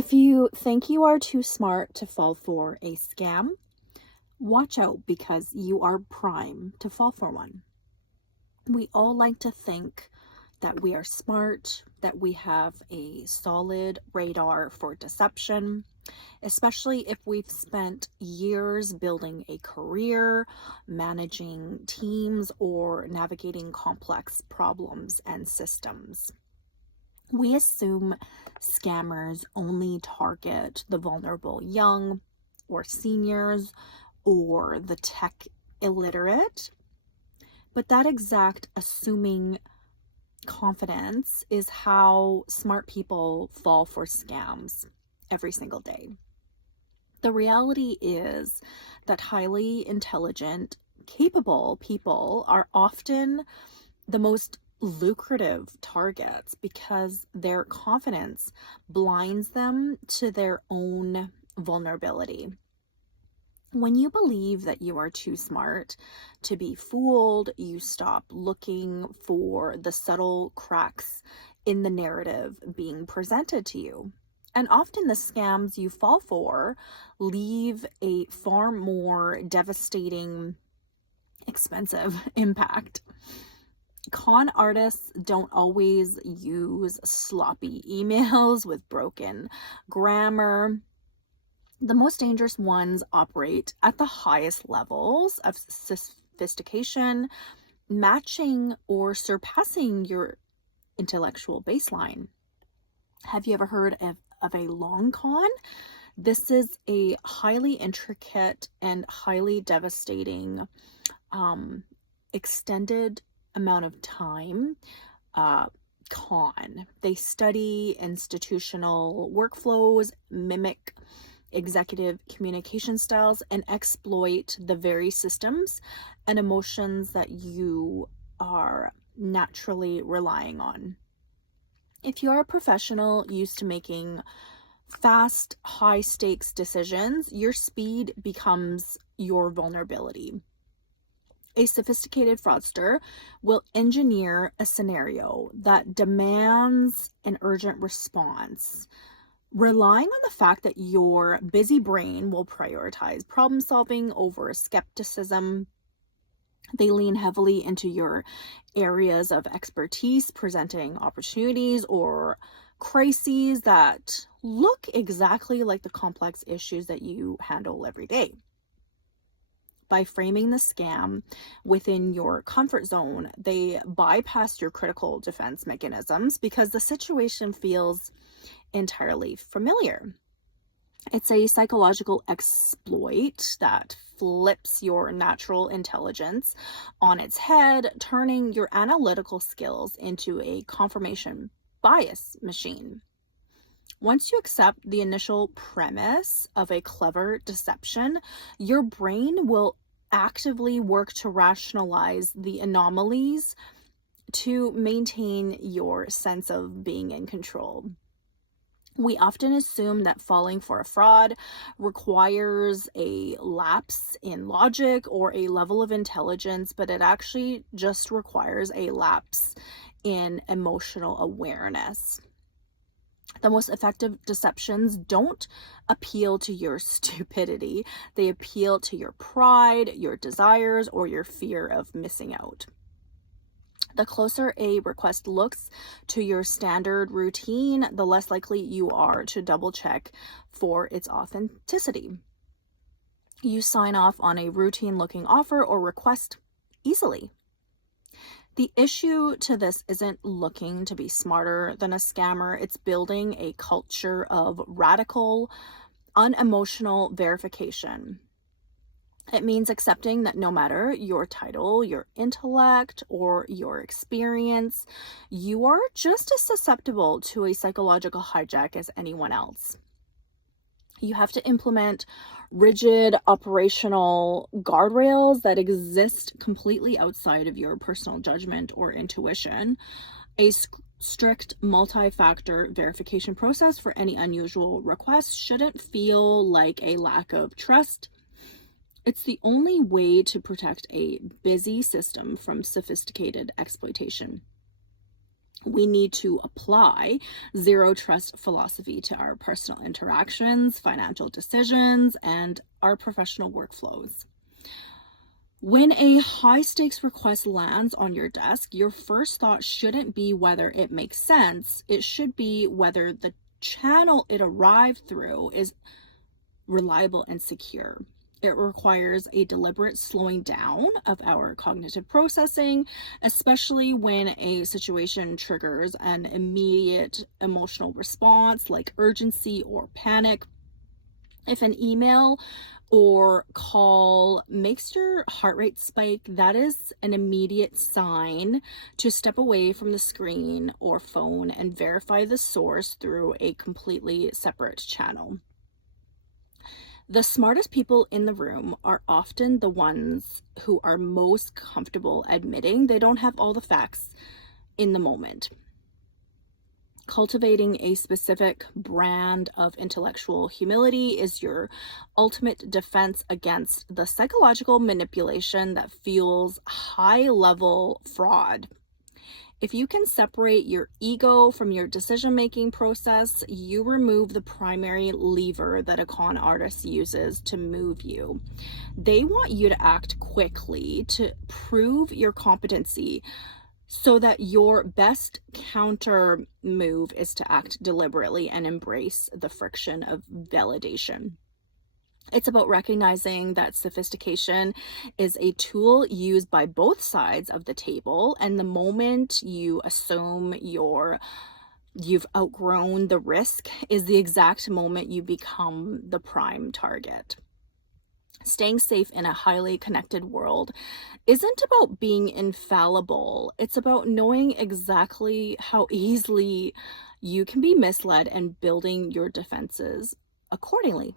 If you think you are too smart to fall for a scam, watch out because you are prime to fall for one. We all like to think that we are smart, that we have a solid radar for deception, especially if we've spent years building a career, managing teams, or navigating complex problems and systems. We assume scammers only target the vulnerable young or seniors or the tech illiterate. But that exact assuming confidence is how smart people fall for scams every single day. The reality is that highly intelligent, capable people are often the most lucrative targets because their confidence blinds them to their own vulnerability. When you believe that you are too smart to be fooled, you stop looking for the subtle cracks in the narrative being presented to you. And often the scams you fall for leave a far more devastating, expensive impact. Con artists don't always use sloppy emails with broken grammar. The most dangerous ones operate at the highest levels of sophistication, matching or surpassing your intellectual baseline. Have you ever heard of a long con? This is a highly intricate and highly devastating extended amount of time con. They study institutional workflows, mimic executive communication styles, and exploit the very systems and emotions that you are naturally relying on. If you're a professional used to making fast, high stakes decisions, your speed becomes your vulnerability. A sophisticated fraudster will engineer a scenario that demands an urgent response, relying on the fact that your busy brain will prioritize problem solving over skepticism. They lean heavily into your areas of expertise, presenting opportunities or crises that look exactly like the complex issues that you handle every day. By framing the scam within your comfort zone, they bypass your critical defense mechanisms because the situation feels entirely familiar. It's a psychological exploit that flips your natural intelligence on its head, turning your analytical skills into a confirmation bias machine. Once you accept the initial premise of a clever deception, your brain will actively work to rationalize the anomalies to maintain your sense of being in control. We often assume that falling for a fraud requires a lapse in logic or a level of intelligence, but it actually just requires a lapse in emotional awareness. The most effective deceptions don't appeal to your stupidity. They appeal to your pride, your desires, or your fear of missing out. The closer a request looks to your standard routine, the less likely you are to double check for its authenticity. You sign off on a routine looking offer or request easily. The issue to this isn't looking to be smarter than a scammer. It's building a culture of radical, unemotional verification. It means accepting that no matter your title, your intellect, or your experience, you are just as susceptible to a psychological hijack as anyone else. You have to implement rigid operational guardrails that exist completely outside of your personal judgment or intuition. A strict multi-factor verification process for any unusual requests shouldn't feel like a lack of trust. It's the only way to protect a busy system from sophisticated exploitation. We need to apply zero trust philosophy to our personal interactions, financial decisions, and our professional workflows. When a high stakes request lands on your desk, your first thought shouldn't be whether it makes sense. It should be whether the channel it arrived through is reliable and secure. It requires a deliberate slowing down of our cognitive processing, especially when a situation triggers an immediate emotional response like urgency or panic. If an email or call makes your heart rate spike, that is an immediate sign to step away from the screen or phone and verify the source through a completely separate channel. The smartest people in the room are often the ones who are most comfortable admitting they don't have all the facts in the moment. Cultivating a specific brand of intellectual humility is your ultimate defense against the psychological manipulation that fuels high-level fraud. If you can separate your ego from your decision-making process, you remove the primary lever that a con artist uses to move you. They want you to act quickly to prove your competency, so that your best counter move is to act deliberately and embrace the friction of validation. It's about recognizing that sophistication is a tool used by both sides of the table, and the moment you assume you've outgrown the risk is the exact moment you become the prime target. Staying safe in a highly connected world isn't about being infallible. It's about knowing exactly how easily you can be misled and building your defenses accordingly.